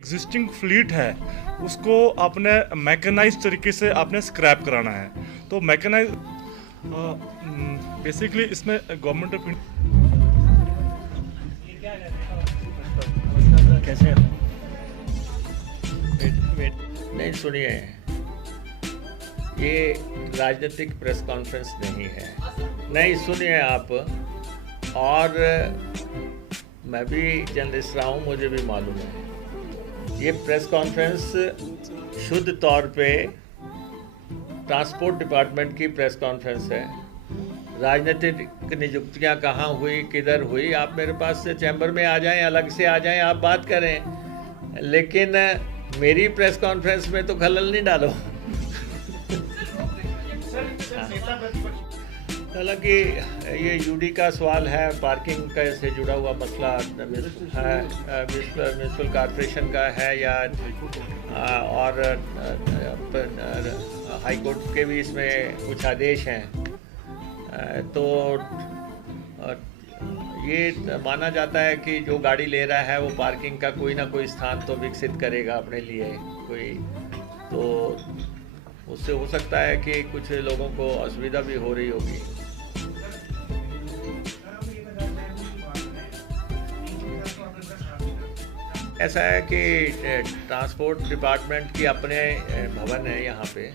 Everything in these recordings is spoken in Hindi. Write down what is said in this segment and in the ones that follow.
एग्जिस्टिंग फ्लीट है उसको आपने मैकेनाइज तरीके से आपने स्क्रैप कराना है। तो मैकेनाइज बेसिकली इसमें गवर्नमेंट ऑफ कैसे वेट नहीं सुनिए, ये राजनीतिक प्रेस कॉन्फ्रेंस नहीं है। नहीं सुनिए आप, और मैं भी जर्नलिस्ट रहा हूँ, मुझे भी मालूम है ये प्रेस कॉन्फ्रेंस शुद्ध तौर पे ट्रांसपोर्ट डिपार्टमेंट की प्रेस कॉन्फ्रेंस है। राजनीतिक नियुक्तियां कहाँ हुई, किधर हुई, आप मेरे पास से चैम्बर में आ जाएं, अलग से आ जाएं, आप बात करें, लेकिन मेरी प्रेस कॉन्फ्रेंस में तो खलल नहीं डालो। हालांकि ये यूडी का सवाल है, पार्किंग का से जुड़ा हुआ मसला है, म्यूनसिपल कॉर्पोरेशन का है या और हाई कोर्ट के भी इसमें कुछ आदेश हैं। तो ये माना जाता है कि जो गाड़ी ले रहा है वो पार्किंग का कोई ना कोई स्थान तो विकसित करेगा अपने लिए कोई, तो उससे हो सकता है कि कुछ लोगों को असुविधा भी हो रही होगी। ऐसा है कि ट्रांसपोर्ट डिपार्टमेंट की अपने भवन है यहाँ पे,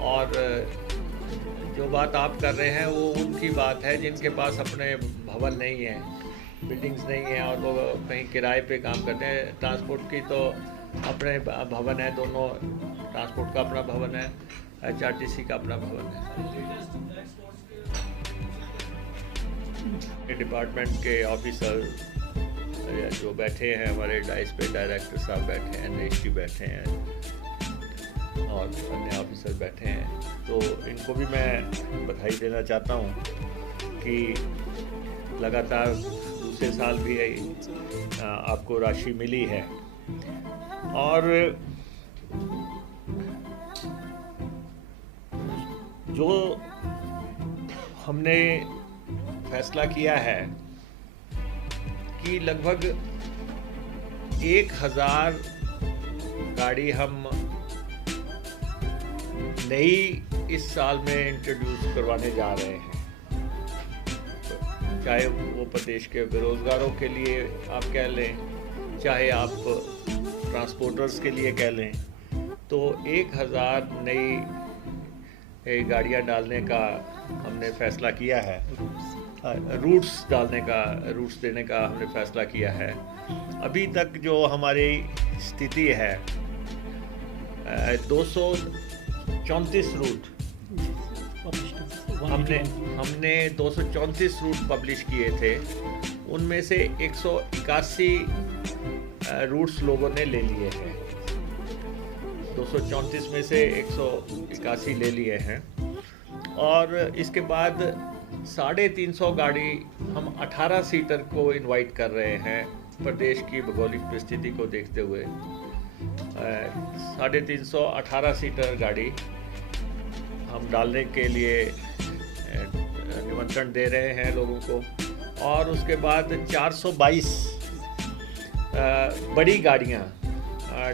और जो बात आप कर रहे हैं वो उनकी बात है जिनके पास अपने भवन नहीं है, बिल्डिंग्स नहीं है, और वो कहीं किराए पे काम करते हैं। ट्रांसपोर्ट की तो अपने भवन है, दोनों ट्रांसपोर्ट का अपना भवन है, HRTC का अपना भवन है। डिपार्टमेंट के ऑफिसर जो बैठे हैं हमारे डाइस पे, डायरेक्टर साहब बैठे हैं, NST बैठे हैं और अन्य ऑफिसर बैठे हैं, तो इनको भी मैं बधाई देना चाहता हूँ कि लगातार दूसरे साल भी आपको राशि मिली है। और जो हमने फैसला किया है कि लगभग 1000 गाड़ी हम नई इस साल में इंट्रोड्यूस करवाने जा रहे हैं, चाहे वो प्रदेश के बेरोजगारों के लिए आप कह लें, चाहे आप ट्रांसपोर्टर्स के लिए कह लें, तो 1000 नई गाड़ियां डालने का हमने फैसला किया है, रूट्स देने का हमने फैसला किया है। अभी तक जो हमारी स्थिति है 234 रूट हमने 234 रूट पब्लिश किए थे, उनमें से 181 रूट्स लोगों ने ले लिए हैं। 234 में से 181 ले लिए हैं, और इसके बाद 350 गाड़ी हम 18 सीटर को इनवाइट कर रहे हैं प्रदेश की भौगोलिक परिस्थिति को देखते हुए। 350 18 सीटर गाड़ी हम डालने के लिए निमंत्रण दे रहे हैं लोगों को, और उसके बाद 422 बड़ी गाड़ियां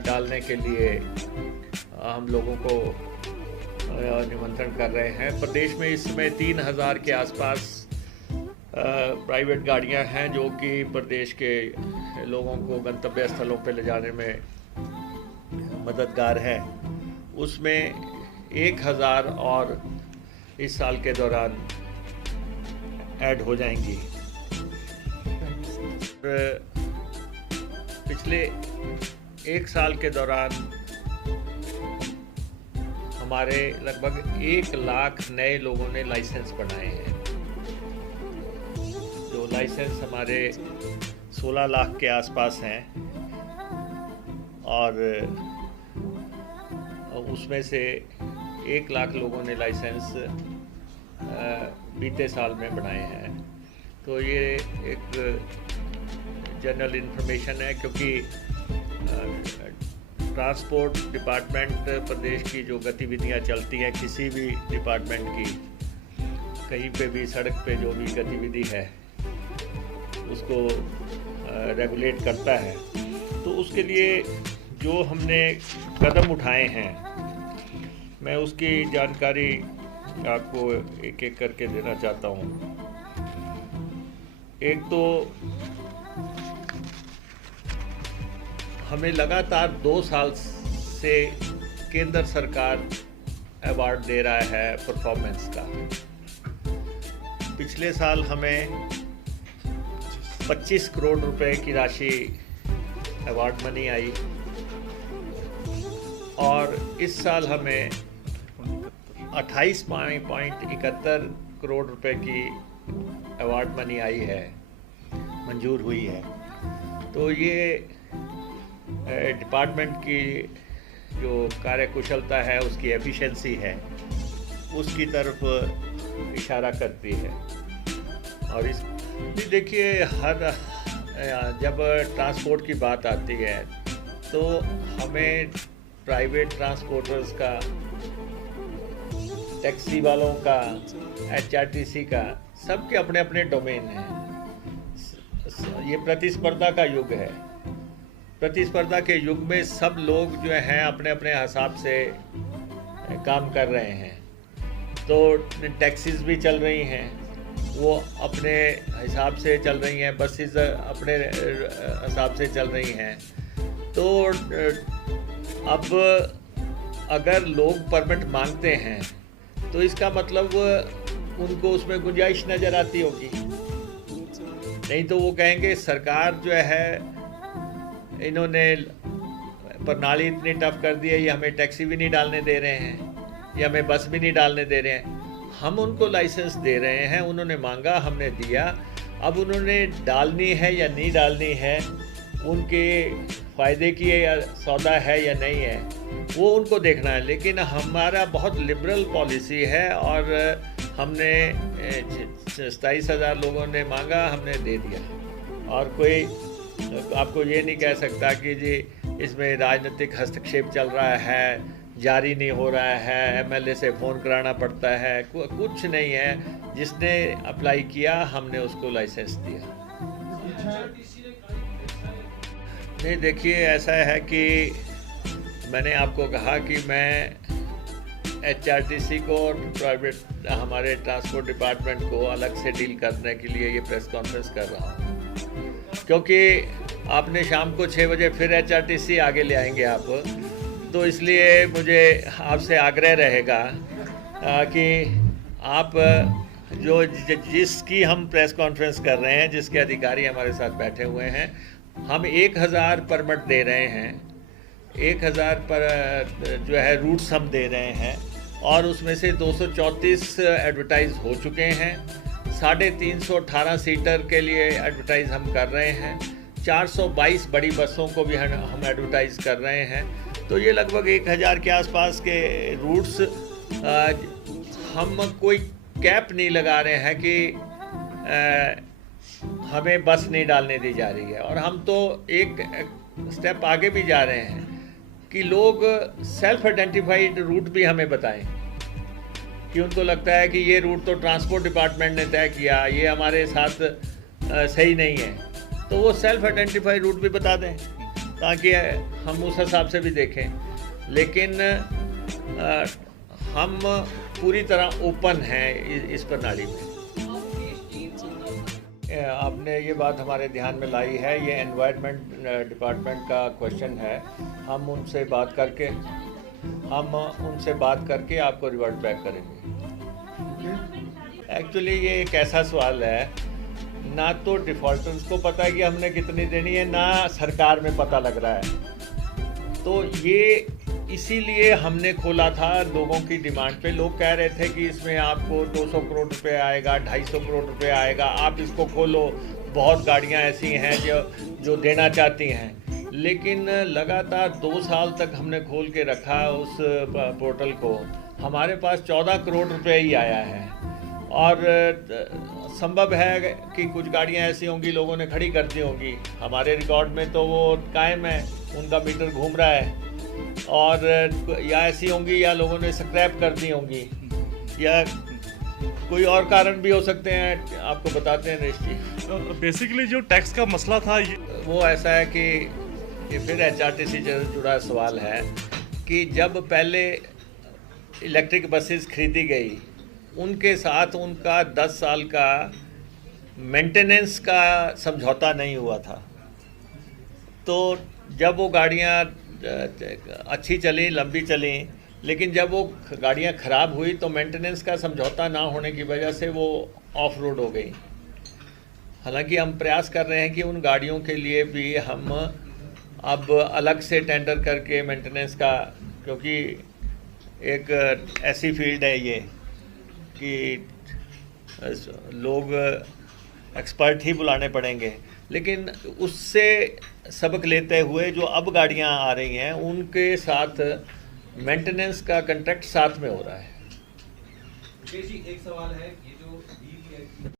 डालने के लिए हम लोगों को निमंत्रण कर रहे हैं। प्रदेश में इस समय 3000 के आसपास प्राइवेट गाड़ियां हैं जो कि प्रदेश के लोगों को गंतव्य स्थलों पर ले जाने में मददगार है। उसमें 1000 और इस साल के दौरान ऐड हो जाएंगी। पिछले 1 साल के दौरान हमारे लगभग 1 लाख नए लोगों ने लाइसेंस बनाए हैं। जो लाइसेंस हमारे 16 लाख के आसपास हैं, और उसमें से 1 लाख लोगों ने लाइसेंस बीते साल में बनाए हैं। तो ये एक जनरल इन्फॉर्मेशन है, क्योंकि ट्रांसपोर्ट डिपार्टमेंट प्रदेश की जो गतिविधियां चलती हैं, किसी भी डिपार्टमेंट की, कहीं पे भी सड़क पे जो भी गतिविधि है उसको रेगुलेट करता है। तो उसके लिए जो हमने कदम उठाए हैं, मैं उसकी जानकारी आपको एक एक करके देना चाहता हूँ। एक तो हमें लगातार 2 साल से केंद्र सरकार अवार्ड दे रहा है परफॉर्मेंस का। पिछले साल हमें 25 करोड़ रुपए की राशि अवार्ड मनी आई और इस साल हमें 28.71 करोड़ रुपए की अवार्ड मनी आई है, मंजूर हुई है। तो ये डिपार्टमेंट की जो कार्यकुशलता है, उसकी एफिशिएंसी है, उसकी तरफ इशारा करती है। और इस देखिए, जब ट्रांसपोर्ट की बात आती है तो हमें प्राइवेट ट्रांसपोर्टर्स का, टैक्सी वालों का, HRTC का, सबके अपने अपने डोमेन हैं। ये प्रतिस्पर्धा का युग है। प्रतिस्पर्धा के युग में सब लोग जो हैं अपने अपने हिसाब से काम कर रहे हैं। तो टैक्सीज भी चल रही हैं, वो अपने हिसाब से चल रही हैं, बसेस अपने हिसाब से चल रही हैं। तो अब अगर लोग परमिट मांगते हैं तो इसका मतलब उनको उसमें गुंजाइश नज़र आती होगी। नहीं तो वो कहेंगे सरकार जो है, इन्होंने प्रणाली इतनी टफ कर दी है, ये हमें टैक्सी भी नहीं डालने दे रहे हैं, ये हमें बस भी नहीं डालने दे रहे हैं। हम उनको लाइसेंस दे रहे हैं, उन्होंने मांगा, हमने दिया। अब उन्होंने डालनी है या नहीं डालनी है, उनके फ़ायदे की सौदा है या नहीं है, वो उनको देखना है। लेकिन हमारा बहुत लिबरल पॉलिसी है और हमने 27,000 लोगों ने मांगा, हमने दे दिया। और कोई आपको ये नहीं कह सकता कि जी इसमें राजनीतिक हस्तक्षेप चल रहा है, जारी नहीं हो रहा है, MLA से फ़ोन कराना पड़ता है, कुछ नहीं है। जिसने अप्लाई किया हमने उसको लाइसेंस दिया। नहीं, देखिए, ऐसा है कि मैंने आपको कहा कि मैं HRTC को और प्राइवेट हमारे ट्रांसपोर्ट डिपार्टमेंट को अलग से डील करने के लिए ये प्रेस कॉन्फ्रेंस कर रहा हूँ, क्योंकि आपने शाम को 6 बजे फिर HRTC आगे ले आएंगे आप। तो इसलिए मुझे आपसे आग्रह रहेगा कि आप जिसकी हम प्रेस कॉन्फ्रेंस कर रहे हैं, जिसके अधिकारी हमारे साथ बैठे हुए हैं, हम 1000 परमिट दे रहे हैं, 1000 पर जो है रूट्स हम दे रहे हैं और उसमें से 234 एडवर्टाइज हो चुके हैं। 318 सीटर के लिए एडवर्टाइज हम कर रहे हैं। 422 बड़ी बसों को भी हम एडवर्टाइज कर रहे हैं। तो ये लगभग 1000 के आसपास के रूट्स, हम कोई कैप नहीं लगा रहे हैं कि हमें बस नहीं डालने दी जा रही है। और हम तो एक स्टेप आगे भी जा रहे हैं कि लोग सेल्फ आइडेंटिफाइड रूट भी हमें बताएं, कि उनको लगता है कि ये रूट तो ट्रांसपोर्ट डिपार्टमेंट ने तय किया, ये हमारे साथ सही नहीं है, तो वो सेल्फ आइडेंटिफाइड रूट भी बता दें ताकि हम उस हिसाब से भी देखें। लेकिन हम पूरी तरह ओपन हैं इस प्रणाली में। आपने ये बात हमारे ध्यान में लाई है, ये एनवायरनमेंट डिपार्टमेंट का क्वेश्चन है। हम उनसे बात करके आपको रिवर्ट बैक करेंगे। एक्चुअली ये एक ऐसा सवाल है, ना तो डिफ़ॉल्टर्स को पता है कि हमने कितनी देनी है, ना सरकार में पता लग रहा है। तो ये इसीलिए हमने खोला था लोगों की डिमांड पे। लोग कह रहे थे कि इसमें आपको 200 करोड़ रुपए आएगा, 250 करोड़ रुपए आएगा, आप इसको खोलो, बहुत गाड़ियां ऐसी हैं जो देना चाहती हैं। लेकिन लगातार 2 साल तक हमने खोल के रखा उस पोर्टल को, हमारे पास 14 करोड़ रुपए ही आया है। और संभव है कि कुछ गाड़ियां ऐसी होंगी लोगों ने खड़ी कर दी होंगी, हमारे रिकॉर्ड में तो वो कायम है, उनका मीटर घूम रहा है। और या ऐसी होंगी या लोगों ने स्क्रैप कर दी होंगी, या कोई और कारण भी हो सकते हैं, आपको बताते हैं नरेश जी। बेसिकली जो टैक्स का मसला था, वो ऐसा है कि ये फिर HRTC से जुड़ा सवाल है कि जब पहले इलेक्ट्रिक बसेस खरीदी गई, उनके साथ उनका 10 साल का मेंटेनेंस का समझौता नहीं हुआ था। तो जब वो गाड़ियाँ अच्छी चली, लंबी चली, लेकिन जब वो गाड़ियाँ ख़राब हुई तो मेंटेनेंस का समझौता ना होने की वजह से वो ऑफ रोड हो गई। हालांकि हम प्रयास कर रहे हैं कि उन गाड़ियों के लिए भी हम अब अलग से टेंडर करके मेंटेनेंस का, क्योंकि एक ऐसी फील्ड है ये कि लोग एक्सपर्ट ही बुलाने पड़ेंगे, लेकिन उससे सबक लेते हुए जो अब गाड़ियां आ रही हैं उनके साथ मेंटेनेंस का कॉन्ट्रैक्ट साथ में हो रहा है। जी, एक सवाल है